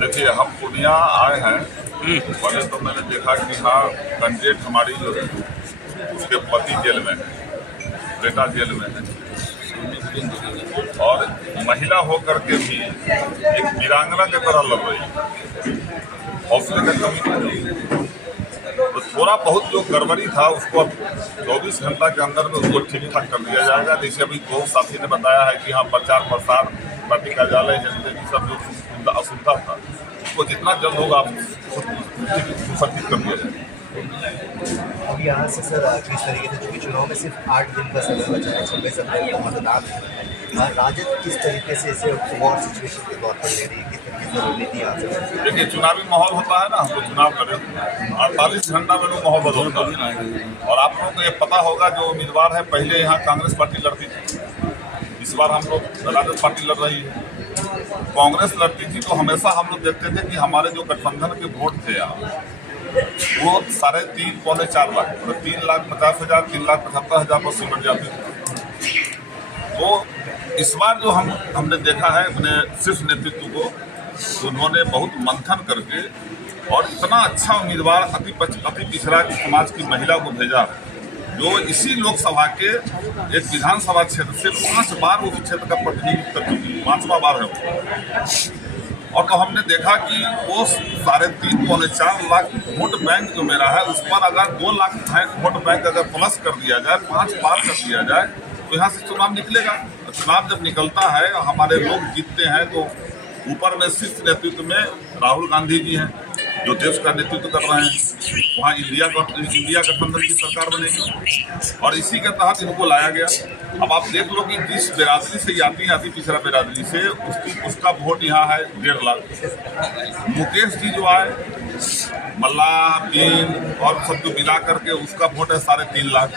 देखिए, हम पूर्णिया आए हैं। पहले तो मैंने देखा कि हाँ, कैंडिडेट हमारी जो है उसके पति जेल में है, बेटा जेल में है, और महिला होकर के भी एक वीरांगना की तरह लड़ रही है। हौसले की कमी नहीं, तो थोड़ा बहुत जो गड़बड़ी था उसको अब 24 घंटा के अंदर में उसको ठीक ठाक कर दिया जाएगा। जैसे अभी दो साथी ने बताया है कि हाँ, प्रचार प्रसार पार्टी कार्यालय है, सब जो असुविधा था उसको जितना जल्द होगा सुसज्जित कर दिया जाएगा। अब यहाँ से सर किस तरीके से, चूंकि चुनाव में सिर्फ 8 दिन का समय बचा है, 26 अप्रैल को मतदान है, राजद किस तरीके से इसे वॉर सिचुएशन के तौर पर ले रही है, किस तरीके से रणनीति यहाँ से? देखिए, चुनावी माहौल होता है ना, हम लोग चुनाव करें 48 घंटा में लोग माहौल बदलता है। और आप लोगों को ये पता होगा जो उम्मीदवार है, पहले यहाँ कांग्रेस पार्टी लड़ती थी, इस बार हम लोग राजद पार्टी लड़ रही है। कांग्रेस लड़ती थी तो हमेशा हम लोग देखते थे कि हमारे जो गठबंधन के वोट थे यहाँ वो 3.5 पौने 4 लाख, 3,50,000 3,75,000 पर सिमट जाते थे। तो इस बार जो हमने देखा है अपने शीर्ष नेतृत्व को, उन्होंने बहुत मंथन करके और इतना अच्छा उम्मीदवार अति पिछड़ा समाज की महिला को भेजा, जो इसी लोकसभा के एक विधानसभा क्षेत्र से 5 बार उस क्षेत्र का प्रतिनिधित्व कर चुकी है, 5वां बार है वो। और तो हमने देखा कि वो 3.5 पौने 4 लाख वोट बैंक जो मेरा है, उस पर अगर 2 लाख वोट बैंक अगर प्लस कर दिया जाए, 5 बार कर दिया जाए, तो यहाँ से चुनाव निकलेगा। तो चुनाव जब निकलता है, हमारे लोग जीतते हैं, तो ऊपर में शीर्ष नेतृत्व में राहुल गांधी जी हैं जो देश का नेतृत्व कर रहे हैं। वहाँ इंडिया गठबंधन की सरकार बनेगी और इसी के तहत इनको लाया गया। अब आप देख लो कि जिस बिरादरी से आती है, अति पिछड़ा बिरादरी से, उसका वोट यहाँ है 1.5 लाख। मुकेश जी जो आए, मल्लाह बीन और सब जो मिला करके उसका वोट है 3.5 लाख।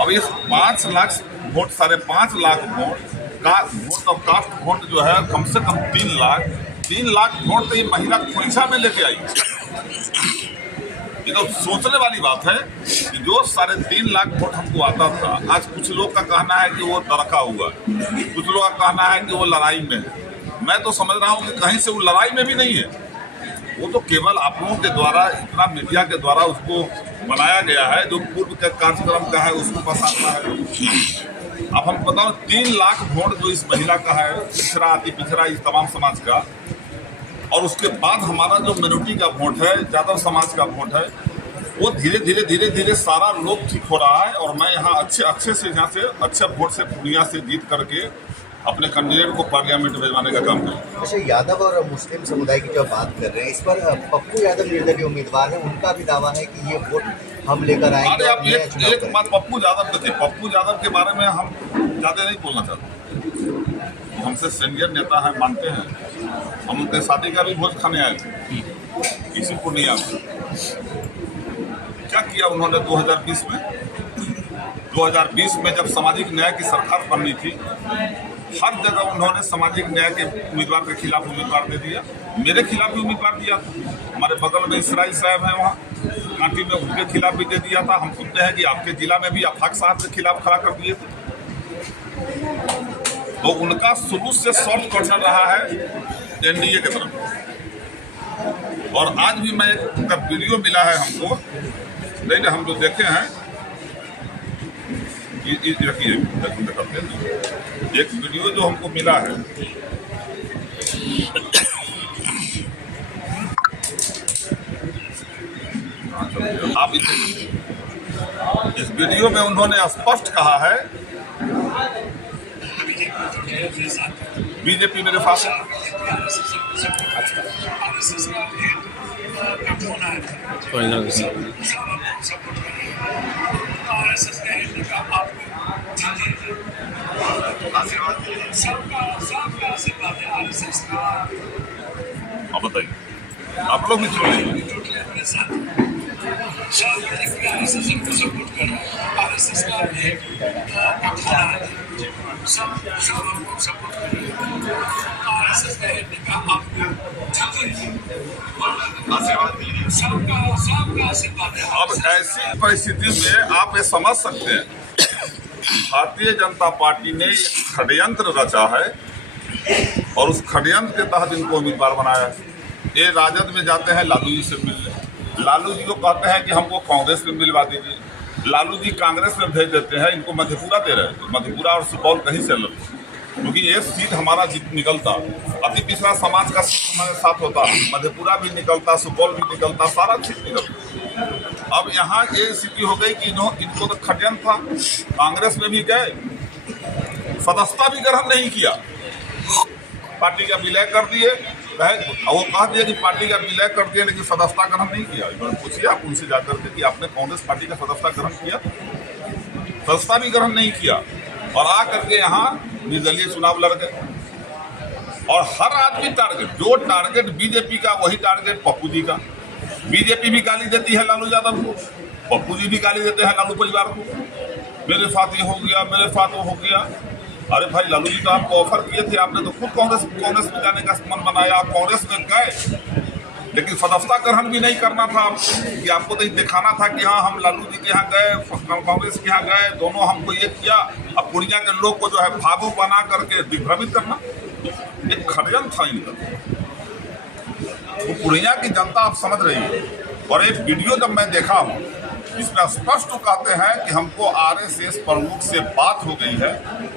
अब इस 5 लाख वोट, 5.5 लाख वोट का वोट ऑफ कास्ट वोट जो है कम से कम 3 लाख वोट तो ये महिला खोइछा में लेके आई। ये तो सोचने वाली बात है कि जो 3.5 लाख वोट हमको आता था, आज कुछ लोग का कहना है कि वो दरका हुआ, कुछ लोग का कहना है कि वो लड़ाई में है। मैं तो समझ रहा हूँ कि कहीं से वो लड़ाई में भी नहीं है, वो तो केवल आप लोगों के द्वारा, इतना मीडिया के द्वारा उसको बनाया गया है, जो पूर्व के कार्यक्रम का है उसको फंसाता है। अब हम बताओ 3 लाख वोट जो इस महिला का है, पिछड़ा अति पिछड़ा इस तमाम समाज का, और उसके बाद हमारा जो मिनोरिटी का वोट है, यादव समाज का वोट है, वो धीरे धीरे सारा लोग ठीक हो रहा है। और मैं यहाँ अच्छे वोट से पूर्णिया से जीत करके अपने कैंडिडेट को पार्लियामेंट भेजवाने का काम करें। अच्छा, यादव और मुस्लिम समुदाय की जब बात कर रहे हैं, इस पर पप्पू यादव निर्दलीय उम्मीदवार है, उनका भी दावा है कि ये वोट हम लेकर आएंगे। अरे आप एक बात पप्पू यादव देखिए, पप्पू यादव के बारे में हम ज़्यादा नहीं बोलना चाहते, हमसे सीनियर नेता हैं, मानते हैं। हम उनके शादी का भी भोज खाने आए थे इसी पूर्णिया में। क्या किया उन्होंने 2020 में जब सामाजिक न्याय की सरकार बननी थी, हर जगह उन्होंने सामाजिक न्याय के उम्मीदवार के खिलाफ उम्मीदवार दे दिया। मेरे खिलाफ भी उम्मीदवार दिया था, हमारे बगल में इसराइल साहब हैं, वहाँ कांटी में उनके खिलाफ भी दे दिया था। हम सुनते हैं कि आपके जिला में भी अफाक साहब के खिलाफ खड़ा कर दिए थे। तो उनका शुरू से सॉफ्ट कॉर्नर रहा है एनडीए की तरफ। और आज भी मैं एक वीडियो मिला है हमको, नहीं हम जो देखे हैं, रखिए एक वीडियो जो हमको मिला है, आप इस वीडियो में उन्होंने स्पष्ट कहा है बीजेपी मेरे पास है। आप बताइए, आप लोग भी सुनिए। अब ऐसी परिस्थिति में आप ये समझ सकते हैं, भारतीय जनता पार्टी ने एक षड्यंत्र रचा है और उस षड्यंत्र के तहत इनको उम्मीदवार बनाया है। ये राजद में जाते हैं लालू जी से मिलने, लालू जी को कहते हैं कि हमको कांग्रेस में मिलवा दीजिए, लालू जी कांग्रेस में भेज देते हैं, इनको मधेपुरा दे रहे थे, मधेपुरा और सुपौल कहीं से लड़, क्योंकि ये सीट हमारा निकलता, अति पिछड़ा समाज का सीट हमारे साथ होता, मधेपुरा भी निकलता, सुपौल भी निकलता, सारा सीट निकलता। अब यहाँ ये स्थिति हो गई कि इनको तो षड्यंत्र था, कांग्रेस में भी गए, सदस्यता भी ग्रहण नहीं किया, पार्टी का विलय कर दिए, वो कह दिया कि पार्टी का विलय कर दिया लेकिन सदस्यता ग्रहण नहीं किया। पूछिए आप उनसे जाकर के कि आपने कांग्रेस पार्टी का सदस्यता ग्रहण किया? सदस्यता भी ग्रहण नहीं किया और आ करके यहाँ निर्दलीय चुनाव लड़ गए। और हर आदमी टारगेट, जो टारगेट बीजेपी का वही टारगेट पप्पू जी का। बीजेपी भी गाली देती है लालू यादव को, पप्पू जी भी गाली देते हैं लालू परिवार को, मेरे साथ ये हो गया, मेरे साथ वो हो गया। अरे भाई लालू जी तो आपको ऑफर किए थे, आपने तो खुद कांग्रेस में जाने का मन बनाया, कांग्रेस में गए, लेकिन सदस्यता ग्रहण भी नहीं करना था कि आपको तो दिखाना था कि हाँ हम लालू जी के यहाँ गए, कांग्रेस के यहाँ गए, दोनों हमको ये किया। अब पूर्णिया के लोग को जो है भावुक बना करके दिग्भ्रमित करना, एक षड्यंत्र था इनका। वो पूर्णिया की जनता आप समझ रही है। और एक वीडियो जब मैं देखा हूँ इसमें स्पष्ट कहते हैं कि हमको आरएसएस प्रमुख से बात हो गई है,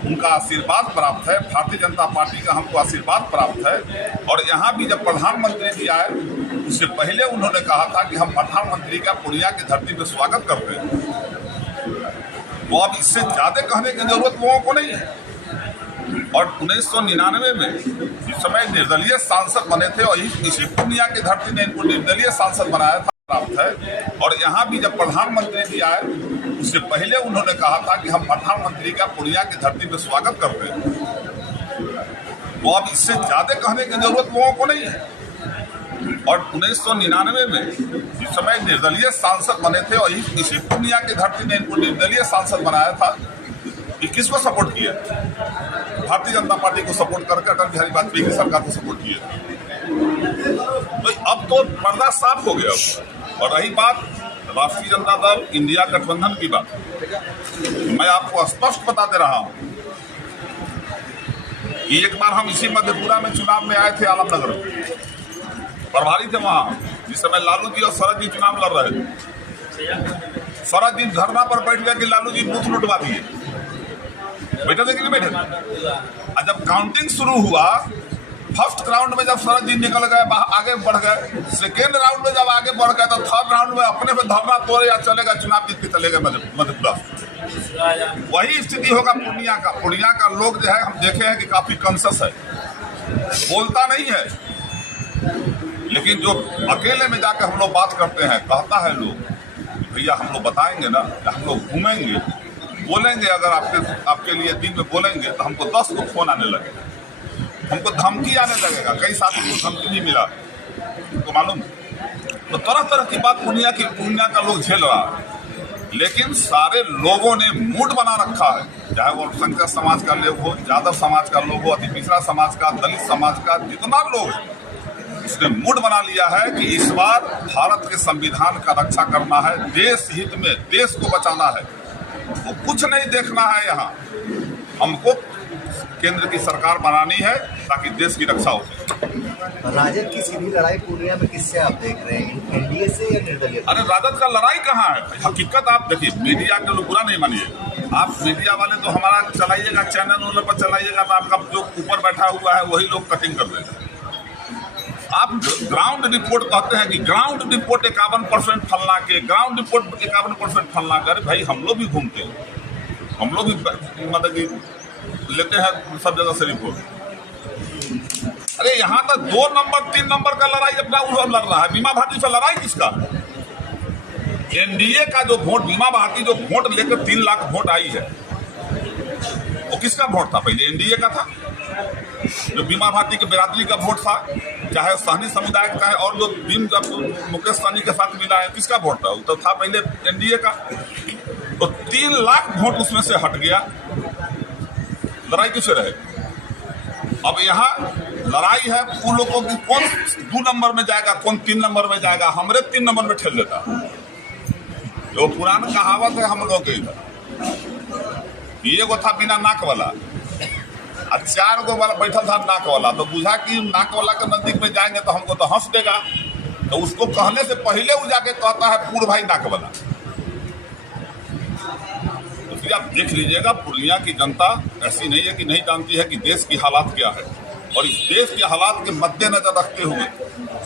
उनका आशीर्वाद प्राप्त है, भारतीय जनता पार्टी का हमको आशीर्वाद प्राप्त है। और यहाँ भी जब प्रधानमंत्री जी आए उससे पहले उन्होंने कहा था कि हम प्रधानमंत्री का पूर्णिया की धरती पर स्वागत करते हैं। तो अब इससे ज्यादा कहने की जरूरत लोगों को नहीं है। और 1999 में जिस समय निर्दलीय सांसद बने थे और इसी पूर्णिया की धरती ने इनको निर्दलीय सांसद बनाया था, प्राप्त है। और यहाँ भी जब प्रधानमंत्री जी आए उससे पहले उन्होंने कहा था कि हम प्रधानमंत्री का पूर्णिया की धरती पर स्वागत करते हैं। तो अब इससे ज्यादा कहने की जरूरत लोगों को नहीं है। और 1999 में जिस समय निर्दलीय सांसद बने थे और इसी पूर्णिया की धरती ने इनको निर्दलीय सांसद बनाया था, किसको सपोर्ट किया? भारतीय जनता पार्टी को सपोर्ट करके अटल बिहारी वाजपेयी की सरकार को सपोर्ट किया। तो अब तो पर्दा साफ हो गया। और रही बात राष्ट्रीय जनता दल इंडिया गठबंधन की बात, मैं आपको स्पष्ट बता दे रहा हूं कि एक बार हम इसी मधेपुरा में चुनाव में आए थे, आलमनगर प्रभारी थे वहां, जिस समय लालू जी और शरद जी चुनाव लड़ रहे थे। शरद जी धरना पर बैठ गए कि लालू जी बूथ लुटवा दिए। बैठे थे कि नहीं बैठे थे? और जब काउंटिंग शुरू हुआ, फर्स्ट राउंड में जब शरद जी निकल गए, आगे बढ़ गए, सेकेंड राउंड में जब आगे बढ़ गए तो थर्ड राउंड में अपने पे धरना तोड़े या चलेगा, चुनाव जीत के चले गए मधेपुरा। वही स्थिति होगा पूर्णिया का। पूर्णिया का लोग जो है हम देखे हैं कि काफी कॉन्शियस है, बोलता नहीं है, लेकिन जो अकेले में जाकर हम लोग बात करते हैं, कहता है लोग भैया हम लोग बताएंगे ना, हम लोग घूमेंगे, बोलेंगे, अगर आपके लिए दिन में बोलेंगे तो हमको 10 को फोन आने लगेगा, हमको धमकी आने लगेगा, कई साथी को धमकी नहीं मिला तो मालूम। तो तरह तरह की बात पूर्णिया का लोग झेल रहा है। लेकिन सारे लोगों ने मूड बना रखा है, चाहे वो संकर समाज का लोग हो, यादव समाज का लोग हो, अति पिछड़ा समाज का, दलित समाज का, जितना लोग है उसने मूड बना लिया है कि इस बार भारत के संविधान का रक्षा करना है, देश हित में देश को बचाना है। तो कुछ नहीं देखना है, यहाँ हमको केंद्र की सरकार बनानी है ताकि देश की रक्षा हो सके। राजद की सीधी लड़ाई पूर्णिया में किससे आप देख रहे हैं, एनडीए से या निर्दलीय? अरे राजद का लड़ाई कहाँ है? हकीकत आप देखिए, मीडिया के लोग बुरा नहीं मानिए, आप मीडिया वाले तो हमारा चलाइएगा, चैनल पर चलाइएगा तो आपका जो ऊपर बैठा हुआ है वही लोग कटिंग कर देगा। आप ग्राउंड रिपोर्ट कहते हैं कि ग्राउंड रिपोर्ट 51% फलना के, ग्राउंड रिपोर्ट 51% फलना के। अरे भाई हम लोग भी घूमते हैं, हम लोग भी मतलब कि लेते हैं सब जगह से रिपोर्ट। अरे यहाँ तो 2 नंबर 3 नंबर का लड़ाई अपना लड़ रहा है। बीमा भारती से लड़ाई किसका? एनडीए का जो वोट, बीमा भारती जो वोट लेकर 3 लाख वोट आई है, वो किसका वोट था? पहले एनडीए का था। जो बीमा भारती के बिरादरी का वोट था, चाहे सहनी समुदाय का है, और जो भीम मुकेश सहनी के साथ मिला है, किसका वोट था? वो तो था पहले एनडीए का। तो 3 लाख वोट उसमें से हट गया। लड़ाई किससे रहे? अब यहाँ लड़ाई है उन लोगों की, कौन 2 नंबर में जाएगा, कौन 3 नंबर में जाएगा। हमरे 3 नंबर में ठेल देता। जो पुराना कहावत है हम लोग के इधर, ये वो था बिना नाक वाला, और 4 गो वाला बैठा था नाक वाला, तो बुझा कि नाक वाला के नजदीक में जाएंगे तो हमको तो हंस देगा, तो उसको कहने से पहले वो जाके कहता है पूर्व भाई नाक वाला। इसलिए आप देख लीजिएगा, पूर्णिया की जनता ऐसी नहीं है कि नहीं जानती है कि देश की हालात क्या है, और इस देश के हालात के मद्देनजर रखते हुए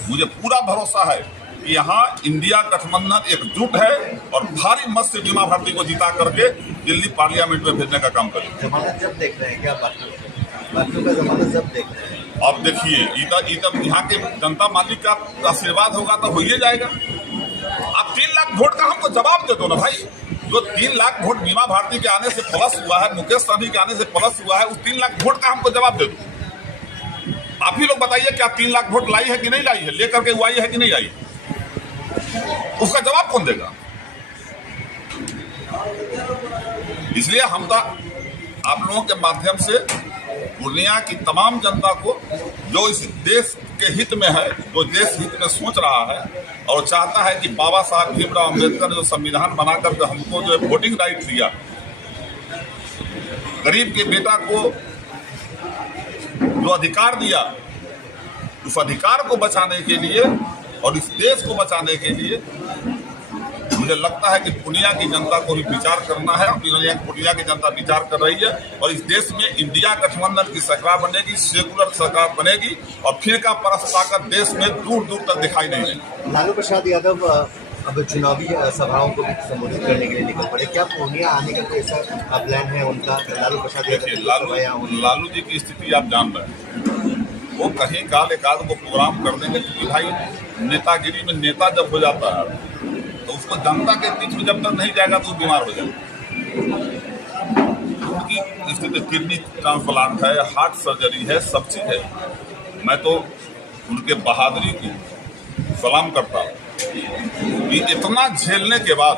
मुझे पूरा भरोसा है कि यहाँ इंडिया गठबंधन एकजुट है और भारी मत से बीमा भारती को जिता करके दिल्ली पार्लियामेंट में भेजने का काम करेंगे। जमानत जब देख रहे हैं क्या बाकियों का जमानत जब देख रहे हैं? अब देखिए, तब यहाँ के जनता मालिक का आशीर्वाद होगा तो हो ही जाएगा। अब 3 लाख वोट का हमको जवाब दे दो ना भाई। जो 3 लाख वोट बीमा भारती के आने से प्लस हुआ है, मुकेश सहनी के आने से प्लस हुआ है, उस 3 लाख वोट का हमको जवाब दे दो। आप ही लोग बताइए, क्या 3 लाख वोट लाई है कि नहीं लाई है, लेकर के वो आई है कि नहीं आई, उसका जवाब कौन देगा? इसलिए हम तो आप लोगों के माध्यम से पूर्णिया की तमाम जनता को, जो इस देश के हित में है, जो देश हित में सोच रहा है और चाहता है कि बाबा साहब भीमराव अम्बेडकर ने जो संविधान बना करके हमको जो वोटिंग राइट दिया, गरीब के बेटा को जो अधिकार दिया, उस अधिकार को बचाने के लिए और इस देश को बचाने के लिए मुझे लगता है कि पूर्णिया की जनता को भी विचार करना है। पूर्णिया की जनता विचार कर रही है और इस देश में इंडिया गठबंधन की सरकार बनेगी, सेकुलर सरकार बनेगी और फिर का परस्पर देश में दूर दूर तक दिखाई नहीं देगी। लालू प्रसाद यादव अब चुनावी सभाओं को भी संबोधित करने के लिए निकल पड़े, क्या पूर्णिया आने का कोई ऐसा प्लान है उनका? लालू प्रसाद यादव, लालू जी की स्थिति आप जान रहे हैं, वो कहीं काल एक आध को प्रोग्राम कर देंगे, क्योंकि भाई नेतागिरी में नेता जब हो जाता है तो उसको जनता के बीच में जब तक नहीं जाएगा तो बीमार हो जाएगा। उनकी स्थिति किडनी ट्रांसप्लांट है, हार्ट सर्जरी है, सब चीज है। मैं तो उनके बहादुरी को सलाम करता हूँ कि इतना झेलने के बाद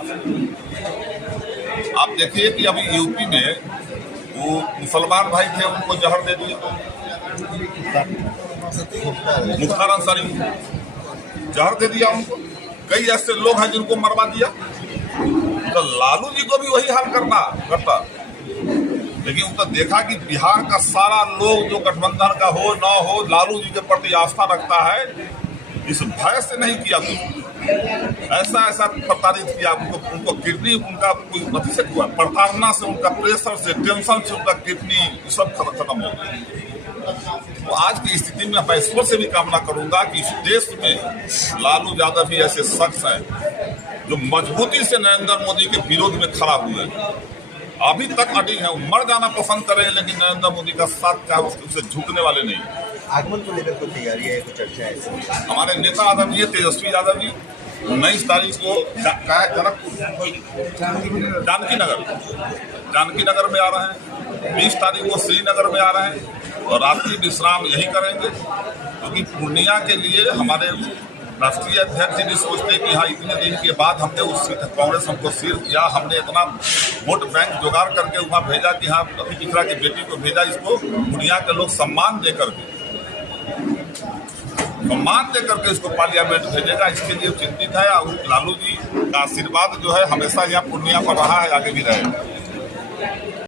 आप देखिए कि अभी यूपी में वो मुसलमान भाई थे, उनको जहर दे दिया, मुख्तार अंसारी जहर दे दिया उनको। कई ऐसे लोग हैं जिनको मरवा दिया, तो लालू जी को भी वही हाल करता। लेकिन उनको देखा कि बिहार का सारा लोग जो गठबंधन का हो ना हो, लालू जी के प्रति आस्था रखता है, इस भय से नहीं किया कुछ, ऐसा प्रताड़ित किया उनको किडनी, उनका कोई अति से हुआ, प्रताड़ना से, उनका प्रेशर से, टेंशन से उनका किडनी सब खत्म हो गया। तो आज की स्थिति में मैं ईश्वर से भी कामना करूंगा कि इस देश में लालू यादव भी ऐसे शख्स हैं जो मजबूती से नरेंद्र मोदी के विरोध में खड़ा हुए हैं, अभी तक अड़ी हैं, मर जाना पसंद करें लेकिन नरेंद्र मोदी का साथ क्या उससे झुकने वाले नहीं। आगमन को लेकर कोई तैयारी है, कुछ चर्चा है? हमारे नेता आदरणीय तेजस्वी यादव जी 19 तारीख को जानकी नगर में आ रहे हैं, 20 तारीख को श्रीनगर में आ रहे हैं और रात्रि विश्राम यही करेंगे, क्योंकि पूर्णिया के लिए हमारे राष्ट्रीय अध्यक्ष जी सोचते हैं कि हाँ, इतने दिन के बाद हमने उस कांग्रेस हमको सिर दिया, हमने इतना वोट बैंक जुगाड़ करके वहाँ भेजा कि हाँ, अभी पिछड़ा की बेटी को भेजा, इसको पूर्णिया के लोग सम्मान दे करके इसको पार्लियामेंट भेजेगा, इसके लिए चिंतित है। और लालू जी का आशीर्वाद जो है हमेशा यहाँ पूर्णिया पर रहा है, आगे भी रहेगा।